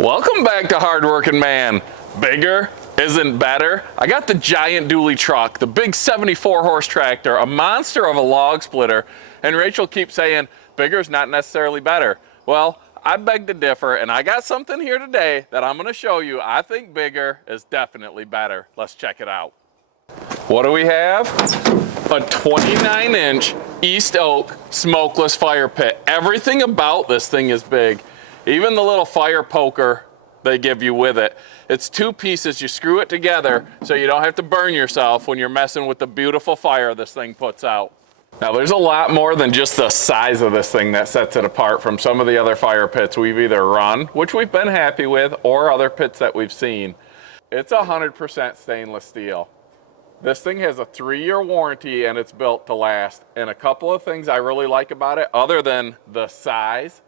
Welcome back to Hardworking Man. Bigger isn't better. I got the giant dually truck, the big 74 horse tractor, a monster of a log splitter, and Rachel keeps saying bigger's not necessarily better. Well, I beg to differ, and I got something here today that I'm gonna show you. I think bigger is definitely better. Let's check it out. What do we have? A 29-inch East Oak smokeless fire pit. Everything about this thing is big. Even the little fire poker they give you with it. It's two pieces, you screw it together so you don't have to burn yourself when you're messing with the beautiful fire this thing puts out. Now there's a lot more than just the size of this thing that sets it apart from some of the other fire pits we've either run, which we've been happy with, or other pits that we've seen. It's 100% stainless steel. This thing has a 3-year warranty and it's built to last. And a couple of things I really like about it, other than the size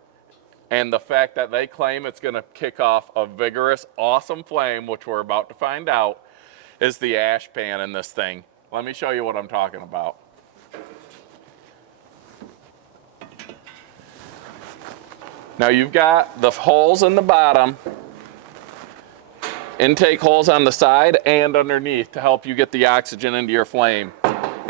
and the fact that they claim it's gonna kick off a vigorous, awesome flame, which we're about to find out, is the ash pan in this thing. Let me show you what I'm talking about. Now you've got the holes in the bottom, intake holes on the side and underneath to help you get the oxygen into your flame.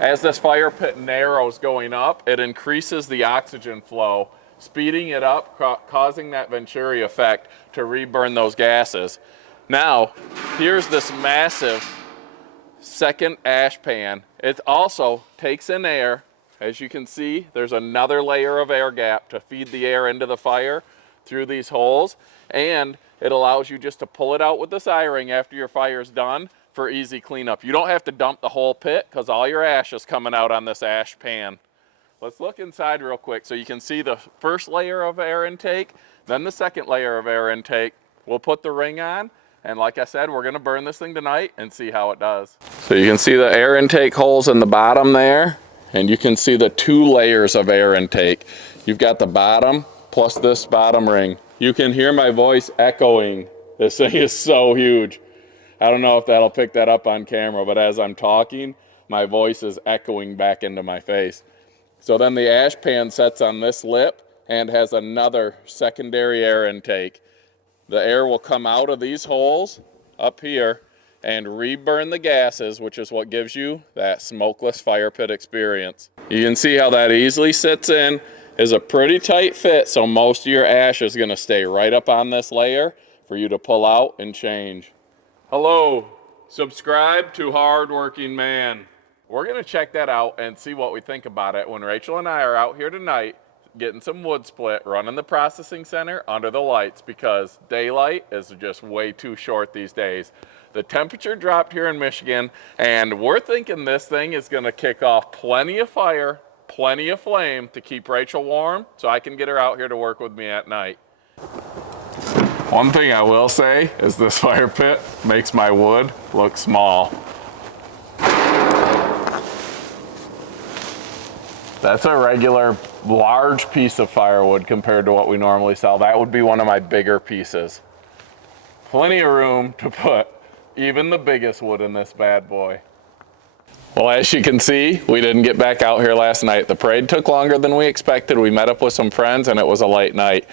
As this fire pit narrows going up, it increases the oxygen flow, speeding it up, causing that Venturi effect to reburn those gases. Now, here's this massive second ash pan. It also takes in air. As you can see, there's another layer of air gap to feed the air into the fire through these holes, and it allows you just to pull it out with this eye-ring after your fire's done for easy cleanup. You don't have to dump the whole pit because all your ash is coming out on this ash pan. Let's look inside real quick so you can see the first layer of air intake, then the second layer of air intake. We'll put the ring on, and like I said, we're gonna burn this thing tonight and see how it does. So you can see the air intake holes in the bottom there, and you can see the 2 layers of air intake. You've got the bottom plus this bottom ring. You can hear my voice echoing. This thing is so huge. I don't know if that'll pick that up on camera, but as I'm talking, my voice is echoing back into my face. So then the ash pan sets on this lip and has another secondary air intake. The air will come out of these holes up here and reburn the gases, which is what gives you that smokeless fire pit experience. You can see how that easily sits in, is a pretty tight fit, so most of your ash is gonna stay right up on this layer for you to pull out and change. Hello, subscribe to Hardworking Man. We're gonna check that out and see what we think about it when Rachel and I are out here tonight getting some wood split, running the processing center under the lights because daylight is just way too short these days. The temperature dropped here in Michigan and we're thinking this thing is gonna kick off plenty of fire, plenty of flame to keep Rachel warm so I can get her out here to work with me at night. One thing I will say is this fire pit makes my wood look small. That's a regular large piece of firewood compared to what we normally sell. That would be one of my bigger pieces. Plenty of room to put even the biggest wood in this bad boy. Well, as you can see, we didn't get back out here last night. The parade took longer than we expected. We met up with some friends and it was a late night.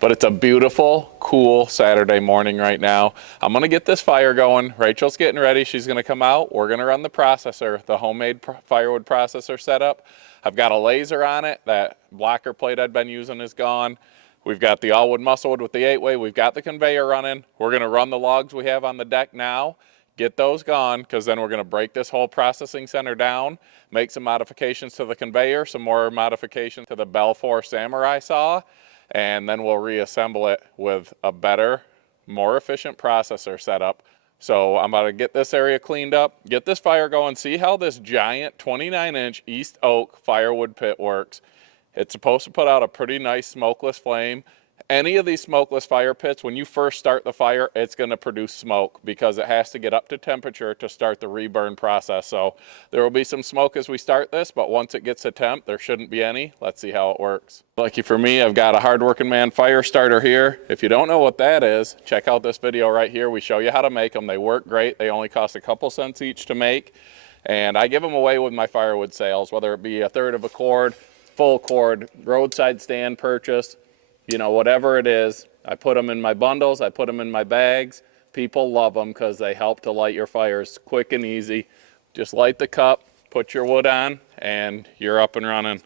But it's a beautiful, cool Saturday morning right now. I'm gonna get this fire going. Rachel's getting ready. She's gonna come out. We're gonna run the processor, the homemade firewood processor setup. I've got a laser on it. That blocker plate I'd been using is gone. We've got the all-wood muscle wood with the 8-way. We've got the conveyor running. We're gonna run the logs we have on the deck now, get those gone, because then we're gonna break this whole processing center down, make some modifications to the conveyor, some more modifications to the Belfour Samurai saw, and then we'll reassemble it with a better, more efficient processor setup. So I'm about to get this area cleaned up, get this fire going, see how this giant 29-inch East Oak firewood pit works. It's supposed to put out a pretty nice smokeless flame. Any of these smokeless fire pits, when you first start the fire, it's gonna produce smoke because it has to get up to temperature to start the reburn process. So there will be some smoke as we start this, but once it gets to temp, there shouldn't be any. Let's see how it works. Lucky for me, I've got a Hardworking Man fire starter here. If you don't know what that is, check out this video right here. We show you how to make them. They work great. They only cost a couple cents each to make. And I give them away with my firewood sales, whether it be 1/3 of a cord, full cord, roadside stand purchase, you know, whatever it is, I put them in my bundles, I put them in my bags. People love them because they help to light your fires quick and easy. Just light the cup, put your wood on, and you're up and running.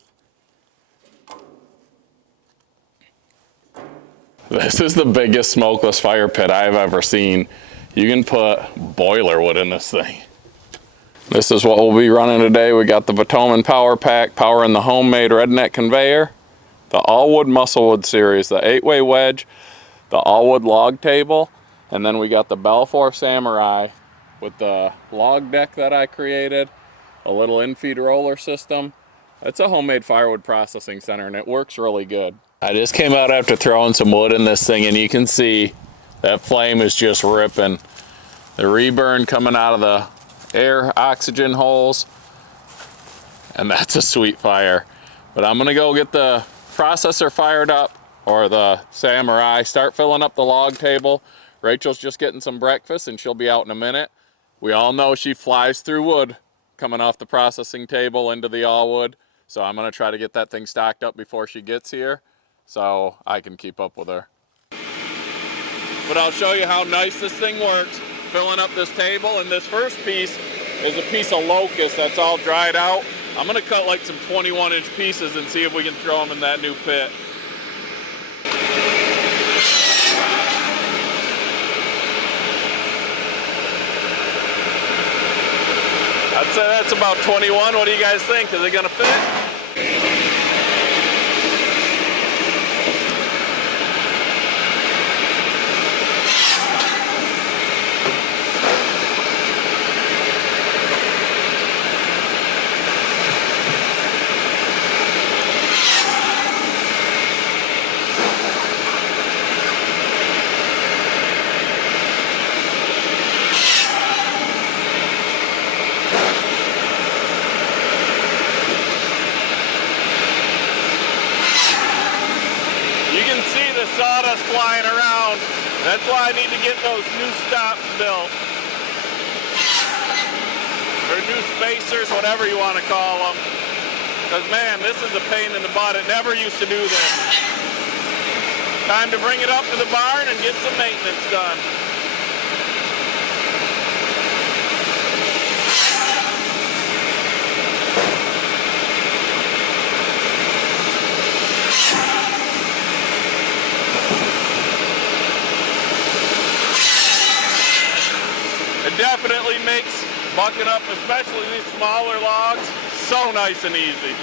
This is the biggest smokeless fire pit I've ever seen. You can put boiler wood in this thing. This is what we'll be running today. We got the Batoman Power Pack powering the homemade redneck conveyor, the all-wood musclewood series, the 8-way wedge, the all-wood log table, and then we got the Balfour Samurai with the log deck that I created, a little in-feed roller system. It's a homemade firewood processing center, and it works really good. I just came out after throwing some wood in this thing, and you can see that flame is just ripping. The reburn coming out of the air oxygen holes, and that's a sweet fire. But I'm gonna go get the processor fired up, or the Samurai, start filling up the log table. Rachel's just getting some breakfast and she'll be out in a minute. We all know she flies through wood coming off the processing table into the all wood, so I'm gonna try to get that thing stocked up before she gets here so I can keep up with her. But I'll show you how nice this thing works, filling up this table. And this first piece is a piece of locust that's all dried out. I'm gonna cut like some 21-inch pieces and see if we can throw them in that new pit. I'd say that's about 21. What do you guys think? Is it gonna fit? Sawdust flying around. That's why I need to get those new stops built. Or new spacers, whatever you want to call them. Because man, this is a pain in the butt. It never used to do this. Time to bring it up to the barn and get some maintenance done. It definitely makes bucking up, especially these smaller logs, so nice and easy.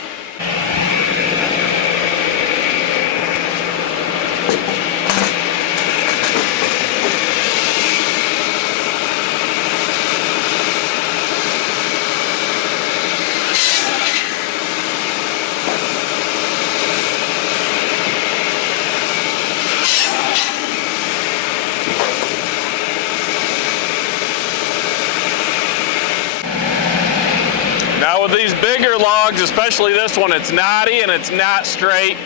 Now with these bigger logs, especially this one, it's knotty and it's not straight.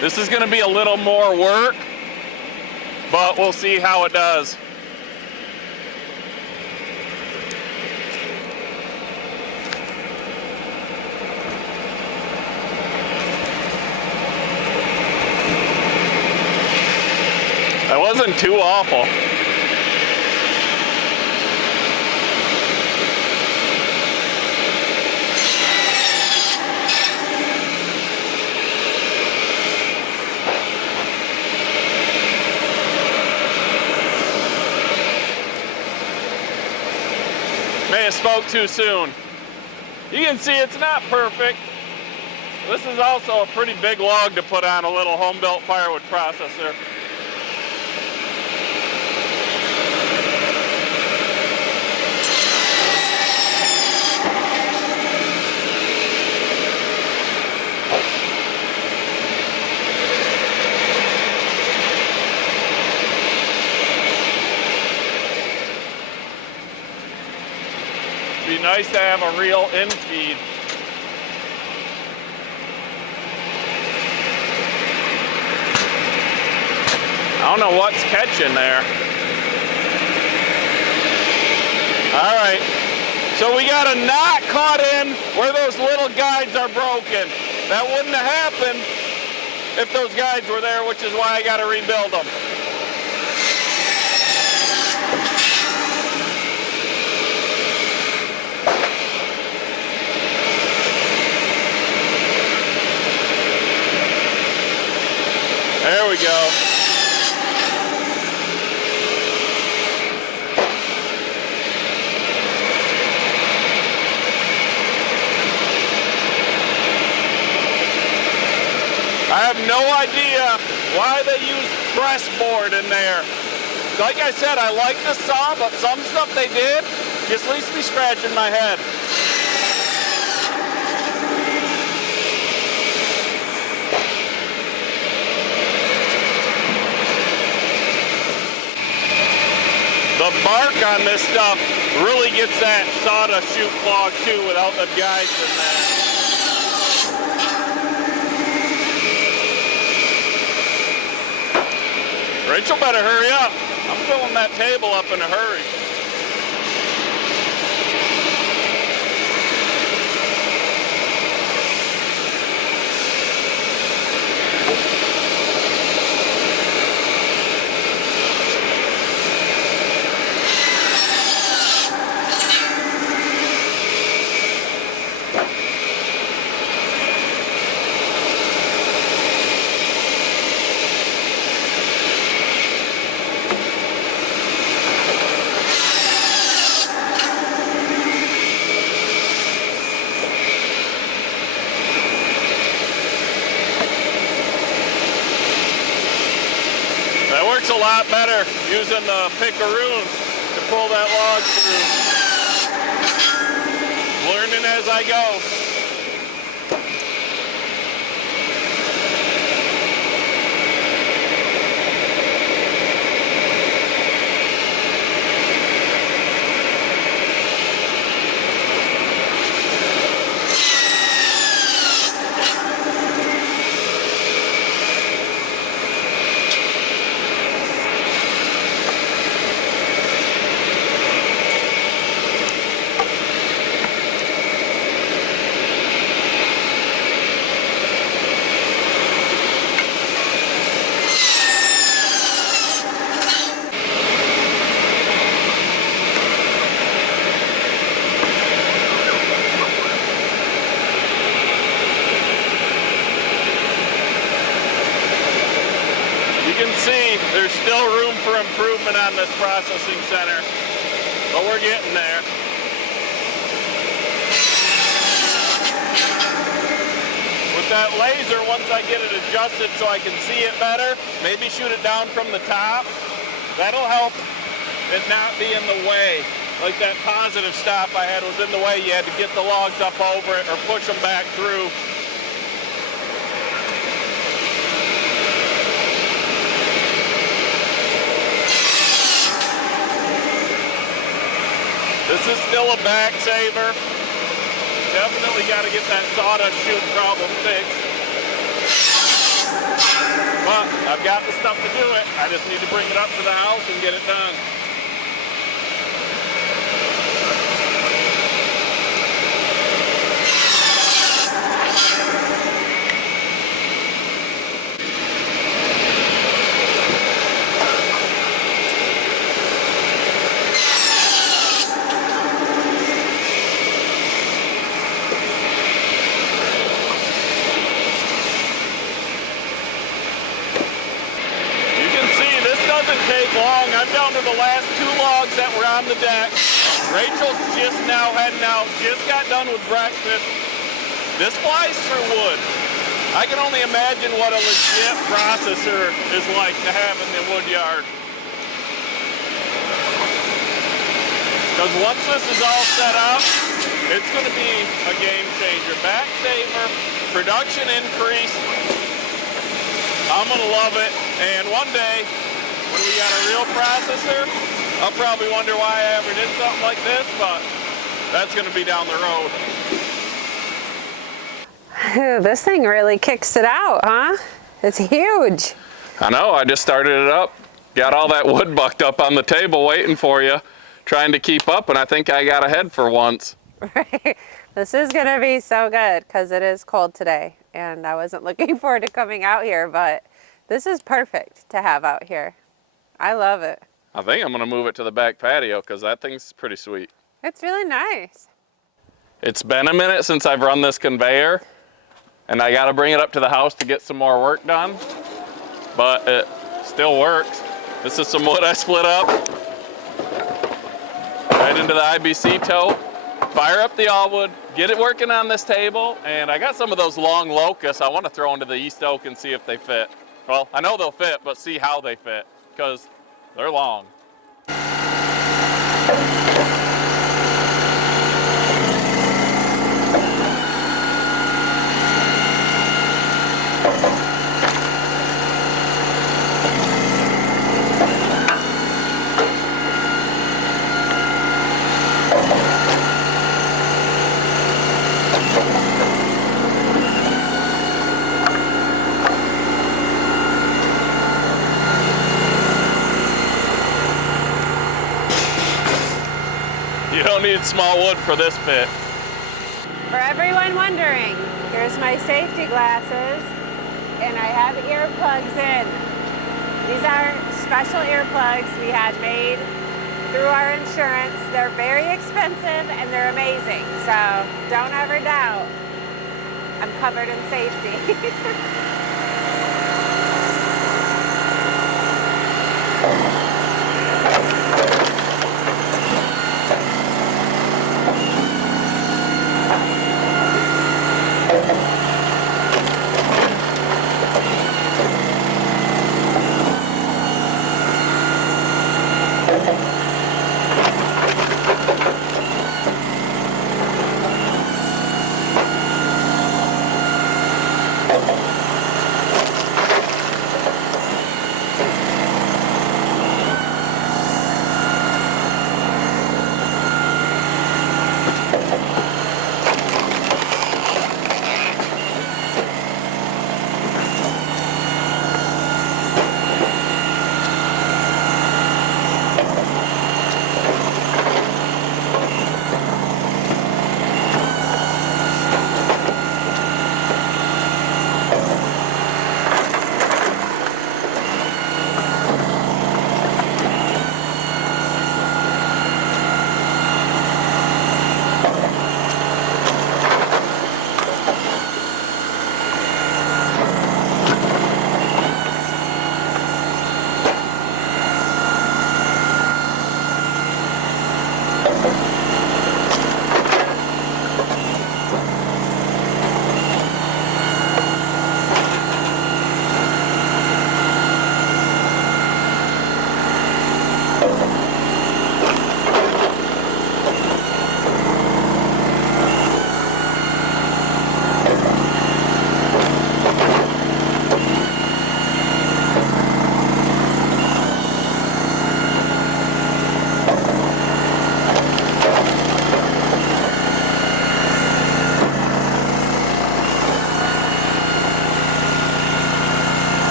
This is going to be a little more work, but we'll see how it does. That wasn't too awful. May have spoke too soon. You can see it's not perfect. This is also a pretty big log to put on a little home-built firewood processor. Be nice to have a real in-feed. I don't know what's catching there. All right, so we got a knot caught in where those little guides are broken. That wouldn't have happened if those guides were there, which is why I got to rebuild them. have no idea why they use press board in there. Like I said, I like the saw, but some stuff they did just leaves me scratching my head. The bark on this stuff really gets that sawdust chute clog too without the guides in there. Rachel better hurry up. I'm filling that table up in a hurry. Works a lot better using the picaroon to pull that log through. Learning as I go. See, there's still room for improvement on this processing center, but we're getting there. With that laser, once I get it adjusted so I can see it better, maybe shoot it down from the top, that'll help it not be in the way. Like that positive stop I had was in the way, you had to get the logs up over it or push them back through. This is still a back saver. Definitely got to get that sawdust chute problem fixed. But I've got the stuff to do it. I just need to bring it up to the house and get it done. Take long. I'm down to the last 2 logs that were on the deck. Rachel's just now heading out. Just got done with breakfast. This flies through wood. I can only imagine what a legit processor is like to have in the wood yard. Because once this is all set up, it's going to be a game changer. Back saver, production increase. I'm going to love it. And one day, when we got a real processor, I'll probably wonder why I ever did something like this, but that's going to be down the road. This thing really kicks it out, huh? It's huge. I know, I just started it up. Got all that wood bucked up on the table waiting for you, trying to keep up, and I think I got ahead for once. Right. This is going to be so good because it is cold today, and I wasn't looking forward to coming out here, but this is perfect to have out here. I love it. I think I'm going to move it to the back patio because that thing's pretty sweet. It's really nice. It's been a minute since I've run this conveyor, and I got to bring it up to the house to get some more work done, but it still works. This is some wood I split up right into the IBC toe. fire up the all wood, get it working on this table, and I got some of those long locusts I want to throw into the east oak and see if they fit. Well, I know they'll fit, but see how they fit, because they're long. You don't need small wood for this pit. For everyone wondering, here's my safety glasses, and I have earplugs in. These are special earplugs we had made through our insurance. They're very expensive and they're amazing, so don't ever doubt I'm covered in safety.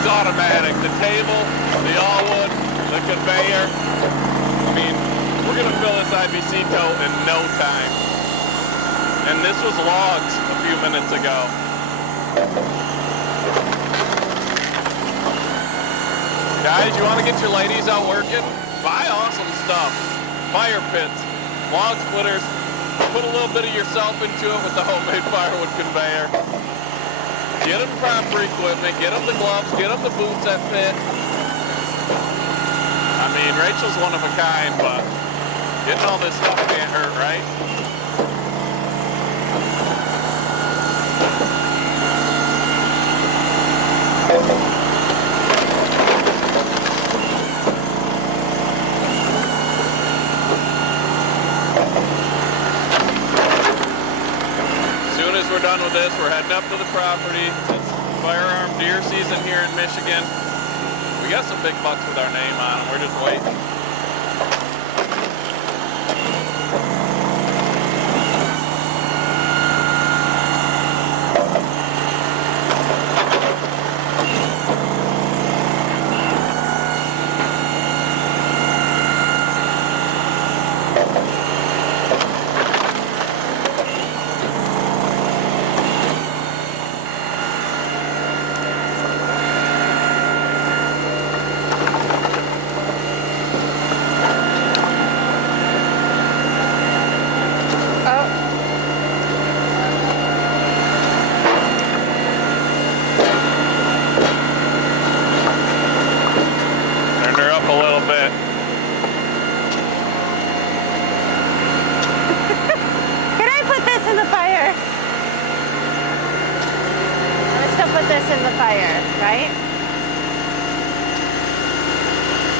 Automatic, the table, the all wood, the conveyor. I mean, we're gonna fill this IBC tote in no time. And this was logs a few minutes ago. Guys, you wanna get your ladies out working? Buy awesome stuff. Fire pits, log splitters, put a little bit of yourself into it with the homemade firewood conveyor. Get them proper equipment, get them the gloves, get them the boots that fit. I mean, Rachel's one of a kind, but getting all this stuff can't hurt, right? We're done with this. We're heading up to the property. It's firearm deer season here in Michigan. We got some big bucks with our name on them. We're just waiting.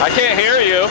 I can't hear you.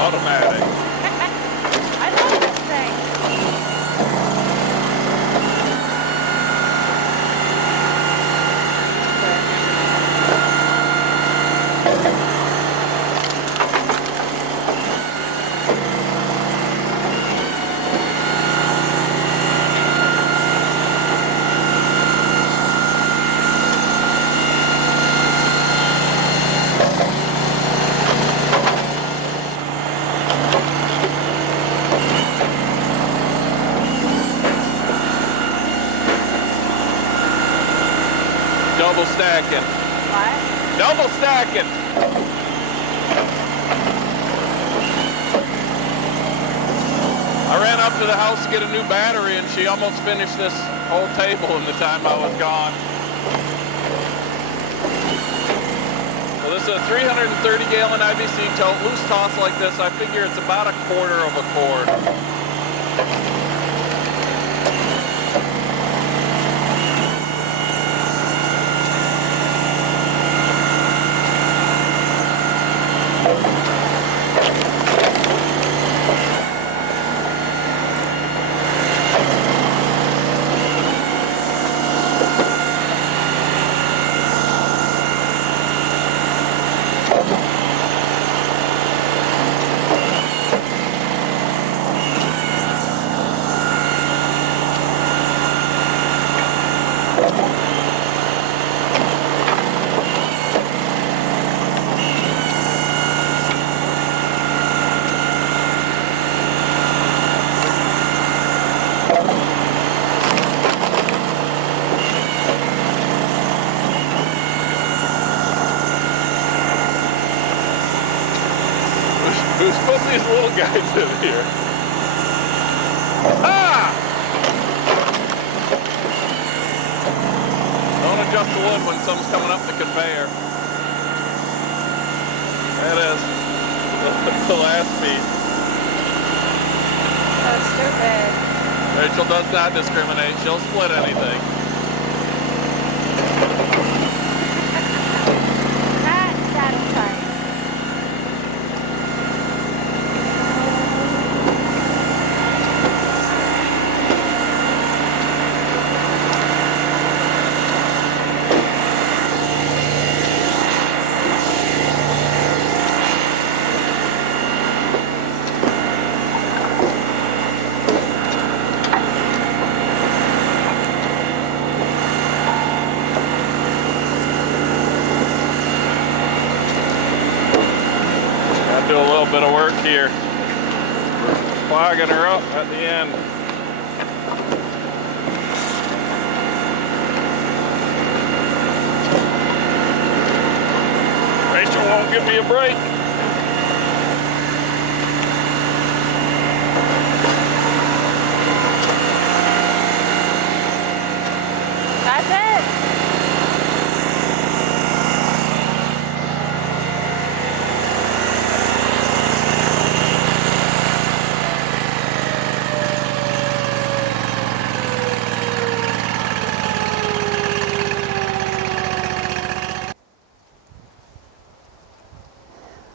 Automatic. I love this thing. Double stacking. What? Double stacking. I ran up to the house to get a new battery and she almost finished this whole table in the time I was gone. Well, this is a 330 gallon IBC tote. Loose toss like this, I figure it's about a quarter of a cord. Who's putting these little guys in here? Ah! Don't adjust the wood when something's coming up the conveyor. That is the last piece. So stupid. Rachel does not discriminate. She'll split anything. Not satisfying. Do a little bit of work here. Clogging her up at the end. Rachel won't give me a break. That's it.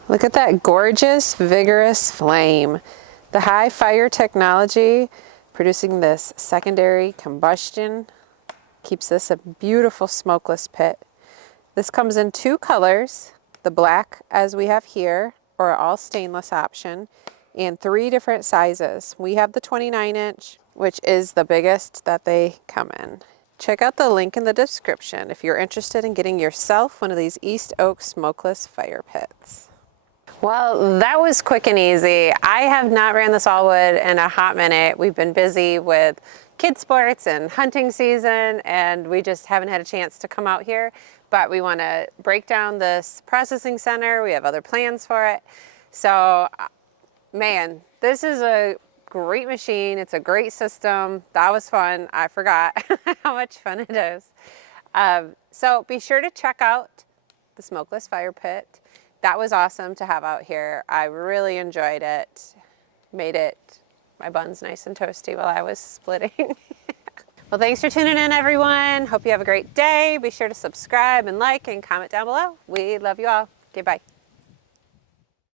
Look at that gorgeous, vigorous flame. The high fire technology producing this secondary combustion keeps this a beautiful smokeless pit. This comes in two colors, the black as we have here, or all stainless option, and three different sizes. We have the 29-inch, which is the biggest that they come in. Check out the link in the description if you're interested in getting yourself one of these East Oak smokeless fire pits. Well, that was quick and easy. I have not ran the Firewood in a hot minute. We've been busy with kid sports and hunting season, and we just haven't had a chance to come out here. But we want to break down this processing center. We have other plans for it. So, man, this is a great machine. It's a great system. That was fun. I forgot how much fun it is. So be sure to check out the smokeless fire pit. That was awesome to have out here. I really enjoyed it. Made it my buns nice and toasty while I was splitting. Well, thanks for tuning in, everyone. Hope you have a great day. Be sure to subscribe and like and comment down below. We love you all. Okay, bye.